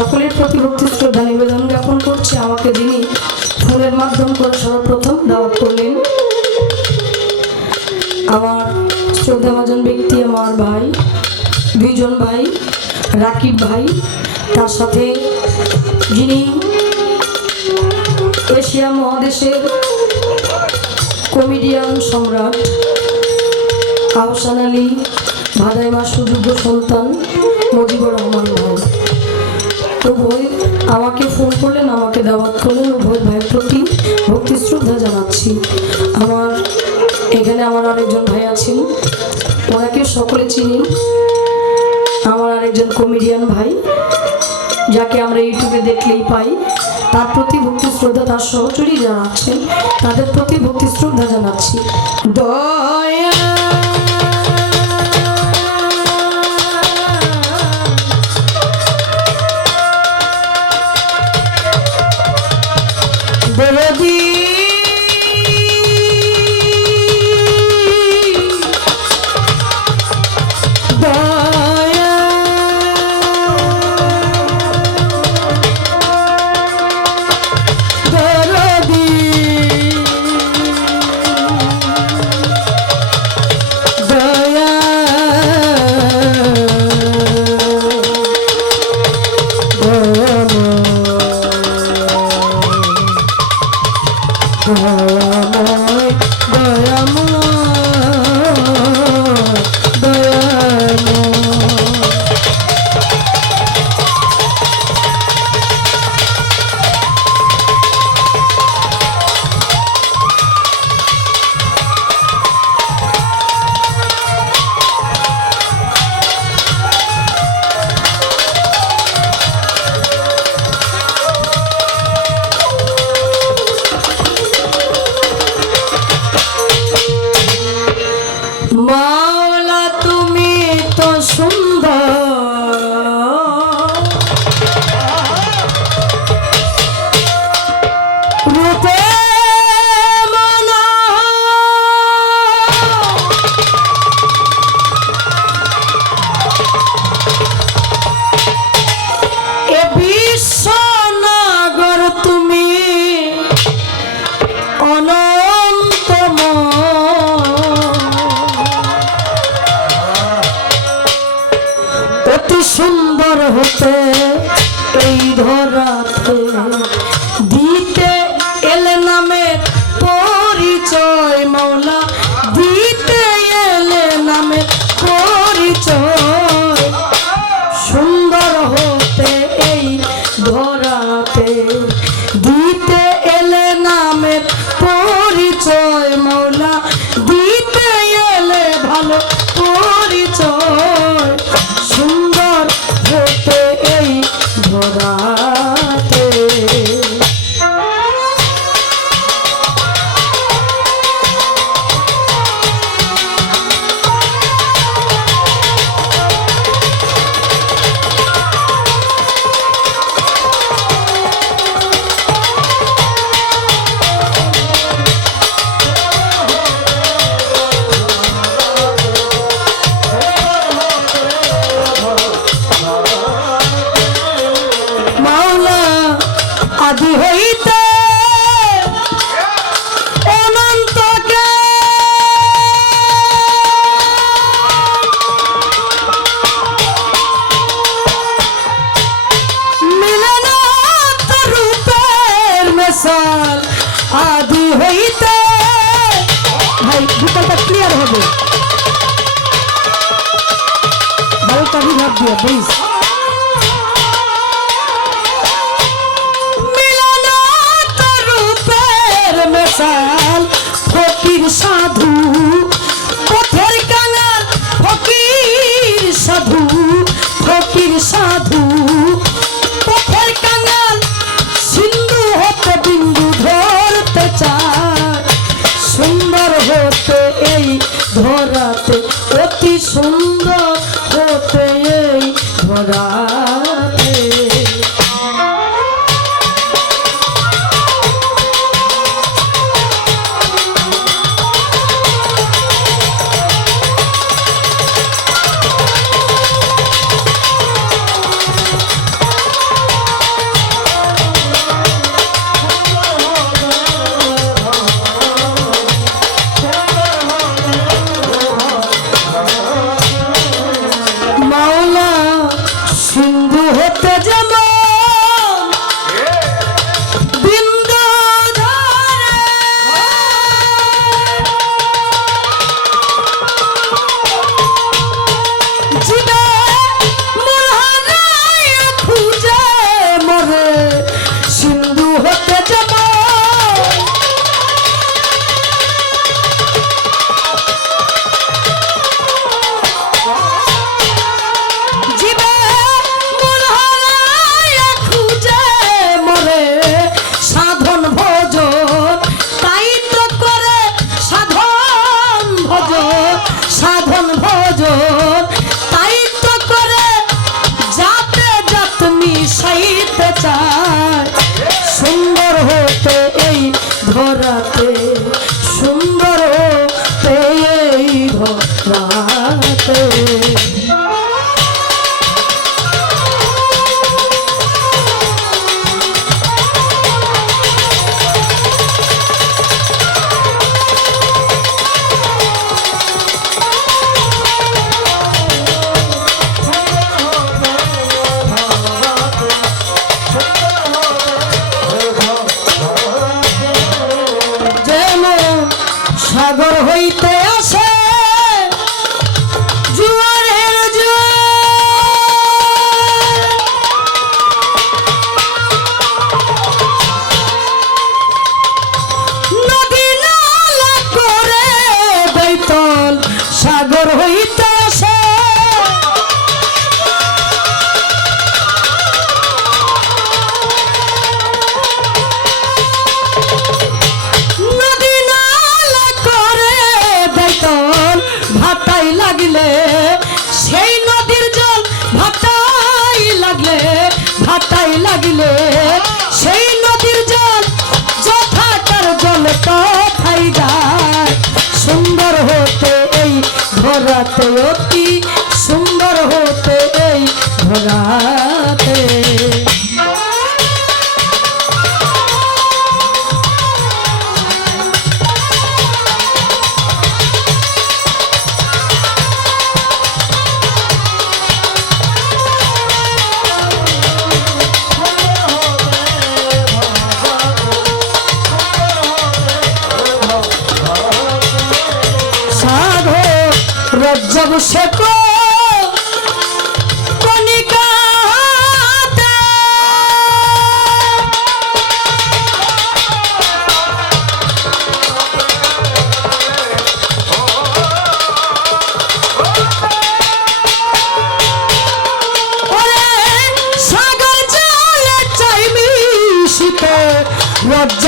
সকলের প্রতি শ্রদ্ধা নিবেদন জ্ঞাপন করছে। আমাকে যিনি ফোনের মাধ্যম করে সর্বপ্রথম দাওয়াত করলেন, আমার শ্রদ্ধাভাজন ব্যক্তি, আমার ভাই, দুইজন ভাই, রাকিব ভাই, তার সাথে যিনি এশিয়া মহাদেশের কমেডিয়ান সম্রাট আহসান আলী, ভাদাইমা সুযোগ্য সন্তান, মুজিবুর রহমান ভাই। উভয় আমাকে ফোন করলেন, আমাকে দাওয়াত করলেন, উভয় ভাইয়ের প্রতি ভক্তি শ্রদ্ধা জানাচ্ছি। আমার এখানে আমার আরেকজন ভাই আছেন ওনাকে সকলে চিনি। আমার আরেকজন কমেডিয়ান ভাই, যাকে আমরা ইউটিউবে দেখলেই পাই, তার প্রতি ভক্তি শ্রদ্ধা তার সহচরী জানাচ্ছেন, তাদের প্রতি ভক্তি শ্রদ্ধা জানাচ্ছি। দয়া রূপের মেশাল আদি হইতে ভাই বিকল্পটা ক্লিয়ার হবে ভালোটা বিভাগ দিয়ে প্লিজ ধরাতে অতি সুন্দর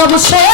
সব সে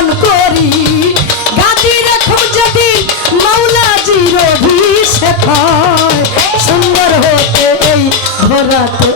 কেমন করি। গাদির খুঁজে দিন মৌলাজির অভিষেক সুন্দর হতে এই ধরাতে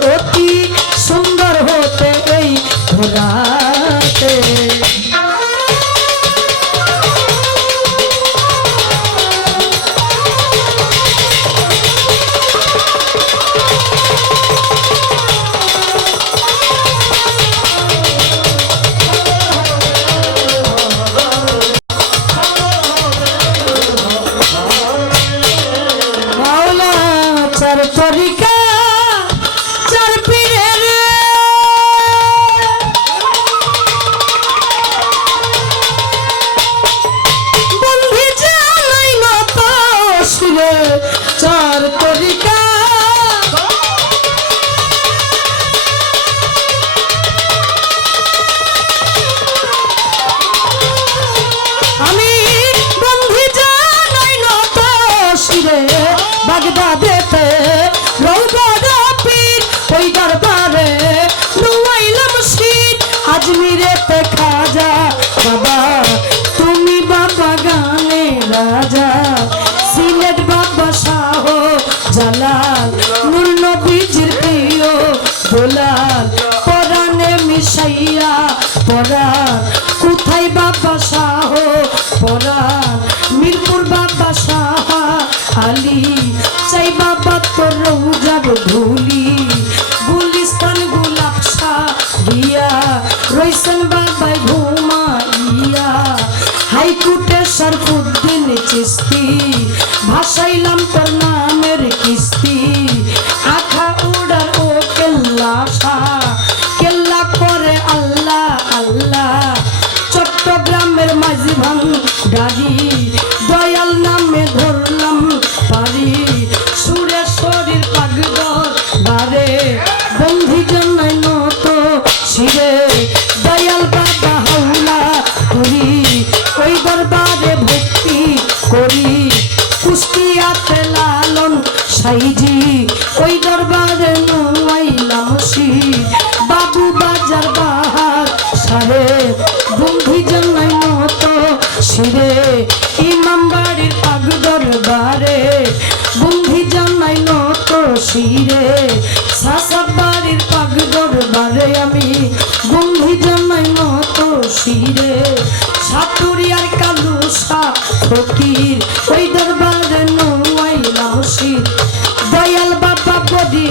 বাই ঘুমাইয়া হাইকোর্টে সরফুদ্দিন চিস্তি ভাসাইলাম তোর নামের কিস্তি। 他已经。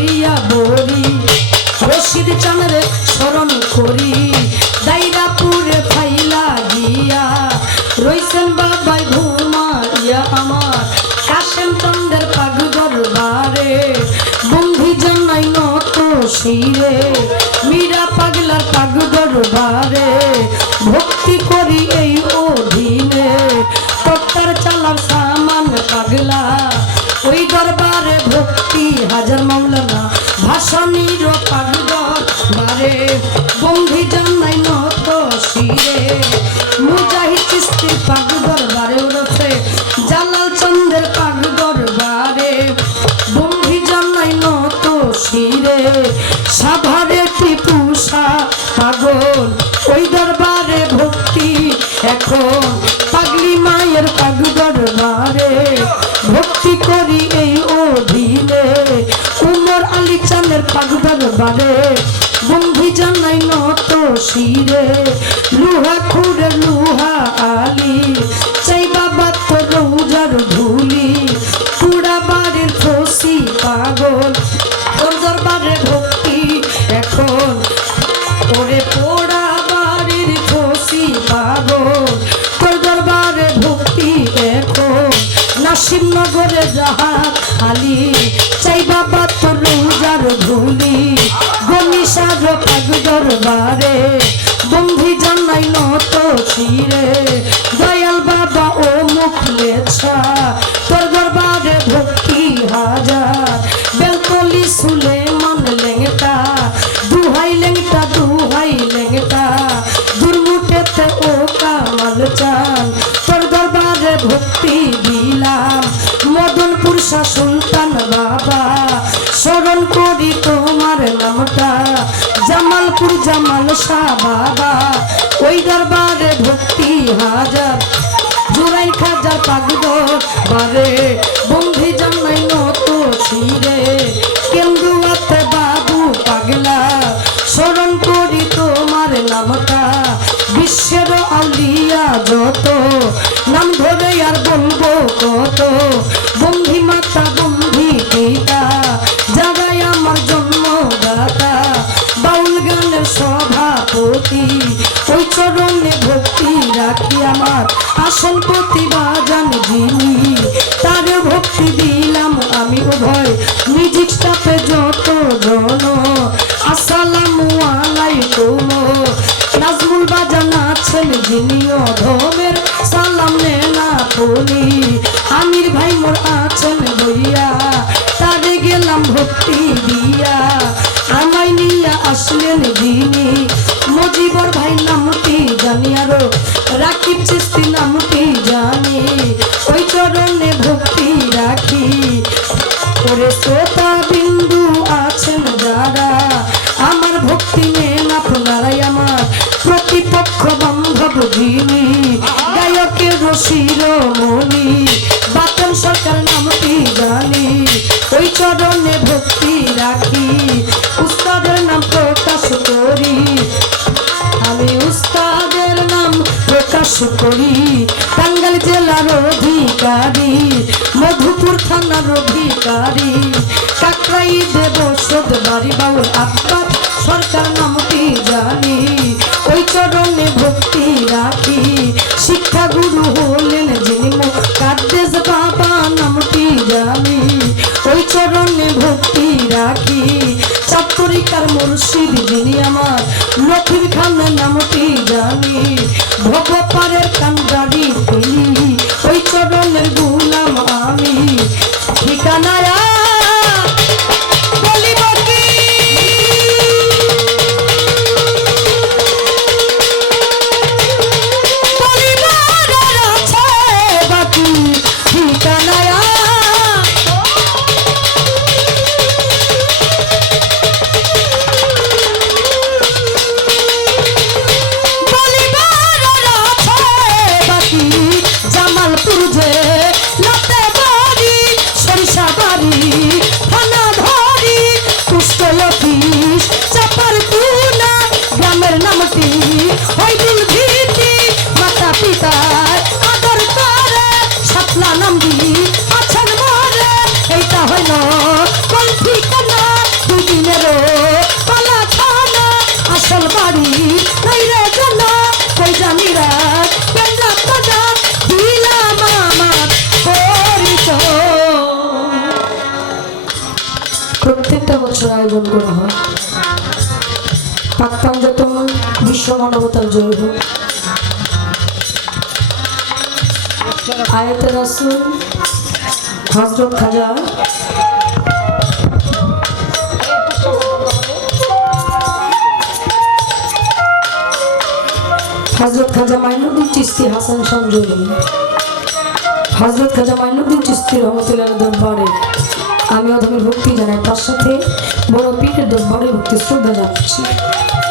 করিয়া বলি শশীর চান স্মরণ করি। বাবারে, বন্ধি জানাই নত ছিরে দয়াল বাবা ও মুখ লেছা, তোর দরবারে ভক্তি হাজার। বেলকলি সুলে মান লেংটা, দুহাই লেংটা দুহাই লেংটা দুর্মুটেতে ও কামাল চান। তোর দরবারে ভক্তি দিলাম, মদনপুর শাসন জামাল শাহ বাবা, ওই দরবারে ভক্তি হাজার। জুরাই খাজা পাগদ বারে, বন্ধি জামাই নত ছিরে কেন্দুয়াতে বাবু পাগলা, স্মরণ করি তোমার নামটা বিশ্বে tell me করি টাঙ্গাইল জেলার অধিকারী, মধুপুর থানার অধিকারী। কাকরাই দেব সোদ বাড়ি বাউল আব্বাস সরকার নামটি জানি? ওই চরণে ভক্তি রাখি। শিক্ষা গুরু হলেন যিনি কাদ্দেশ বাবা নামটি জানি? ওই চরণে ভক্তি রাখি। চাপরিকার মুর্শিদ যিনি আমার। লক্ষ্মীর খানের নামটি জানি? ভগপারের কান্দারি তিনি ওই চরণের গুলাম আমি। ঠিকানায় জামালপুর প্রত্যেকটা বছর আয়োজন করা হয়। পাক যত বিশ্ব মানবতার হোক আয়াতে রাসুল হজরত খাজা। হজরত খাজা মাইনুদ্দিন চিস্তি হাসান সঞ্জনী হজরত খাজা মাইনুদ্দিন চিস্তি রহমতুল্লাহ দরবারে আমি অধমের ভক্তি জানাই। তার সাথে বড় পীঠের দরবারে ভক্তি শ্রদ্ধা জানাচ্ছি।